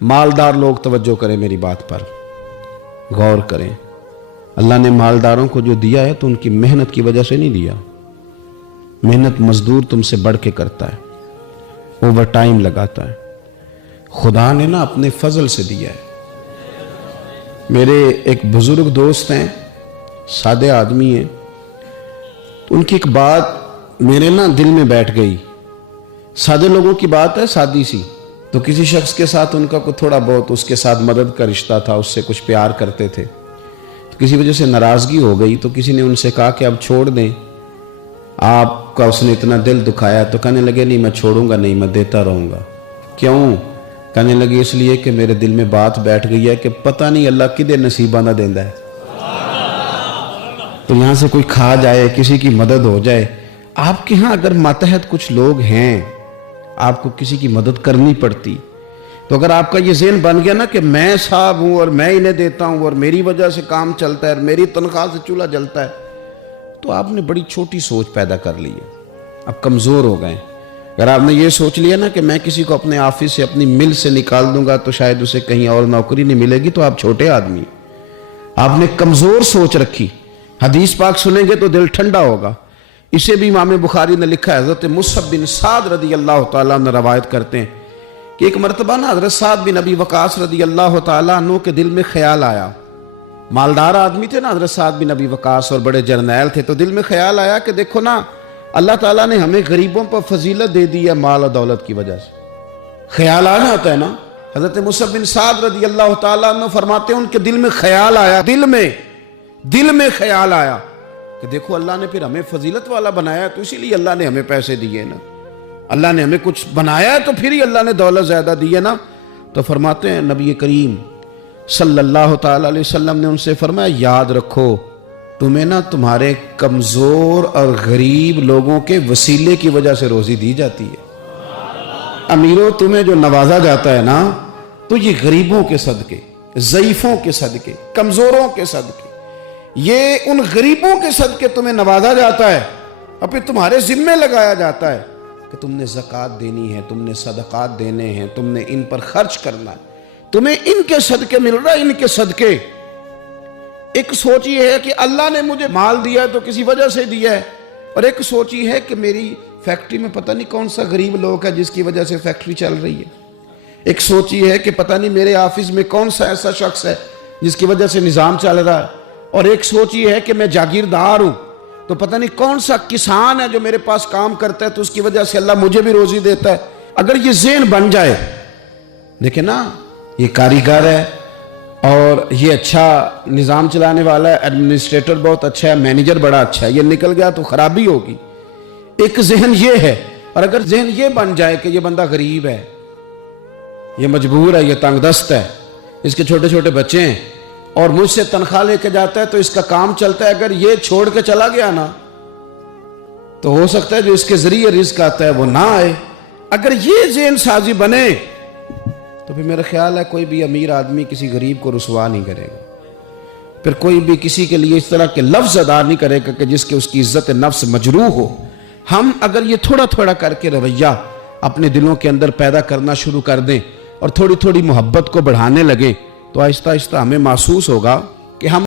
मालदार लोग तवज्जो करें, मेरी बात पर गौर करें। अल्लाह ने मालदारों को जो दिया है तो उनकी मेहनत की वजह से नहीं दिया। मेहनत मजदूर तुमसे बढ़ के करता है, ओवर टाइम लगाता है। खुदा ने ना अपने फजल से दिया है। मेरे एक बुजुर्ग दोस्त हैं, सादे आदमी हैं, तो उनकी एक बात मेरे ना दिल में बैठ गई। सादे लोगों की बात है, सादी सी। तो किसी शख्स के साथ उनका कोई थोड़ा बहुत उसके साथ मदद का रिश्ता था, उससे कुछ प्यार करते थे, तो किसी वजह से नाराज़गी हो गई। तो किसी ने उनसे कहा कि अब छोड़ दें, आपका उसने इतना दिल दुखाया। तो कहने लगे नहीं, मैं छोड़ूंगा नहीं, मैं देता रहूँगा। क्यों? कहने लगे इसलिए कि मेरे दिल में बात बैठ गई है कि पता नहीं अल्लाह किदे नसीबा ना देंदा है। तो यहाँ से कोई खा जाए, किसी की मदद हो जाए। आपके यहाँ अगर मातहत कुछ लोग हैं, आपको किसी की मदद करनी पड़ती, तो अगर आपका ये ज़हन बन गया ना कि मैं साहब हूँ और मैं इन्हें देता हूँ और मेरी वजह से काम चलता है और मेरी तनख्वाह से चूल्हा जलता है, तो आपने बड़ी छोटी सोच पैदा कर ली है, अब कमज़ोर हो गए। अगर आपने ये सोच लिया ना कि मैं किसी को अपने ऑफिस से, अपनी मिल से निकाल दूंगा तो शायद उसे कहीं और नौकरी नहीं मिलेगी, तो आप छोटे आदमी, आपने कमज़ोर सोच रखी। हदीस पाक सुनेंगे तो दिल ठंडा होगा। इसे भी इमाम बुखारी ने लिखा है। हज़रत मुसअब बिन साद रदी अल्लाह तआला अन्हु रवायत करते हैं कि एक मरतबा ना हज़रत साद बिन अबी वक़ास रदी अल्लाह तआला अन्हु के दिल में ख्याल आया। मालदार आदमी थे ना हज़रत साद बिन अबी वक़ास, और बड़े जर्नैल थे। तो दिल में ख्याल आया कि देखो ना, अल्लाह ताला ने हमें गरीबों पर फजीलत दे दी है माल और दौलत की वजह से। ख्याल आ जाता है ना। हज़रत मुसअब बिन साद रदी अल्लाह तआला अन्हु फरमाते हैं उनके दिल में ख्याल आया, दिल में ख्याल आया कि देखो अल्लाह ने फिर हमें फजीलत वाला बनाया, तो इसीलिए अल्लाह ने हमें पैसे दिए ना। अल्लाह ने हमें कुछ बनाया है तो फिर ही अल्लाह ने दौलत ज़्यादा दी है ना। तो फरमाते हैं नबी करीम सल्लल्लाहु ताला अलैहि वसल्लम ने उनसे फरमाया, याद रखो तुम्हें ना तुम्हारे कमज़ोर और गरीब लोगों के वसीले की वजह से रोज़ी दी जाती है। अमीरों, तुम्हें जो नवाजा जाता है ना, तो ये गरीबों के सदके, ज़ईफ़ों के सदके, कमज़ोरों के सदके, ये उन गरीबों के सदके तुम्हें नवाजा जाता है और फिर तुम्हारे जिम्मे लगाया जाता है कि तुमने ज़कात देनी है, तुमने सदक़ात देने हैं, तुमने इन पर खर्च करना है, तुम्हें इनके सदके मिल रहा है, इनके सदके। एक सोच ये है कि अल्लाह ने मुझे माल दिया है तो किसी वजह से दिया है, और एक सोच ये है कि मेरी फैक्ट्री में पता नहीं कौन सा गरीब लोग है जिसकी वजह से फैक्ट्री चल रही है। एक सोच ये है कि पता नहीं मेरे ऑफिस में कौन सा ऐसा शख्स है जिसकी वजह से निज़ाम चल रहा है। और एक सोच ये है कि मैं जागीरदार हूँ, तो पता नहीं कौन सा किसान है जो मेरे पास काम करता है, तो उसकी वजह से अल्लाह मुझे भी रोज़ी देता है। अगर ये ज़हन बन जाए, देखे ना, ये कारीगर है और ये अच्छा निज़ाम चलाने वाला है, एडमिनिस्ट्रेटर बहुत अच्छा है, मैनेजर बड़ा अच्छा है, ये निकल गया तो खराबी होगी। एक जहन ये है। और अगर जहन ये बन जाए कि ये बंदा गरीब है, ये मजबूर है, ये तंगदस्त है, इसके छोटे छोटे बच्चे हैं और मुझसे तनख्वाह लेके जाता है तो इसका काम चलता है, अगर ये छोड़ के चला गया ना, तो हो सकता है जो इसके जरिए रिस्क आता है वो ना आए। अगर ये ज़हन साजी बने तो फिर मेरा ख्याल है कोई भी अमीर आदमी किसी गरीब को रुसवा नहीं करेगा, फिर कोई भी किसी के लिए इस तरह के लफ्ज़ अदा नहीं करेगा कि जिसके उसकी इज्जत नफ्स मजरूह हो। हम अगर ये थोड़ा थोड़ा करके रवैया अपने दिलों के अंदर पैदा करना शुरू कर दें और थोड़ी थोड़ी मोहब्बत को बढ़ाने लगे, तो आहिस्ता आहिस्ता हमें महसूस होगा कि हम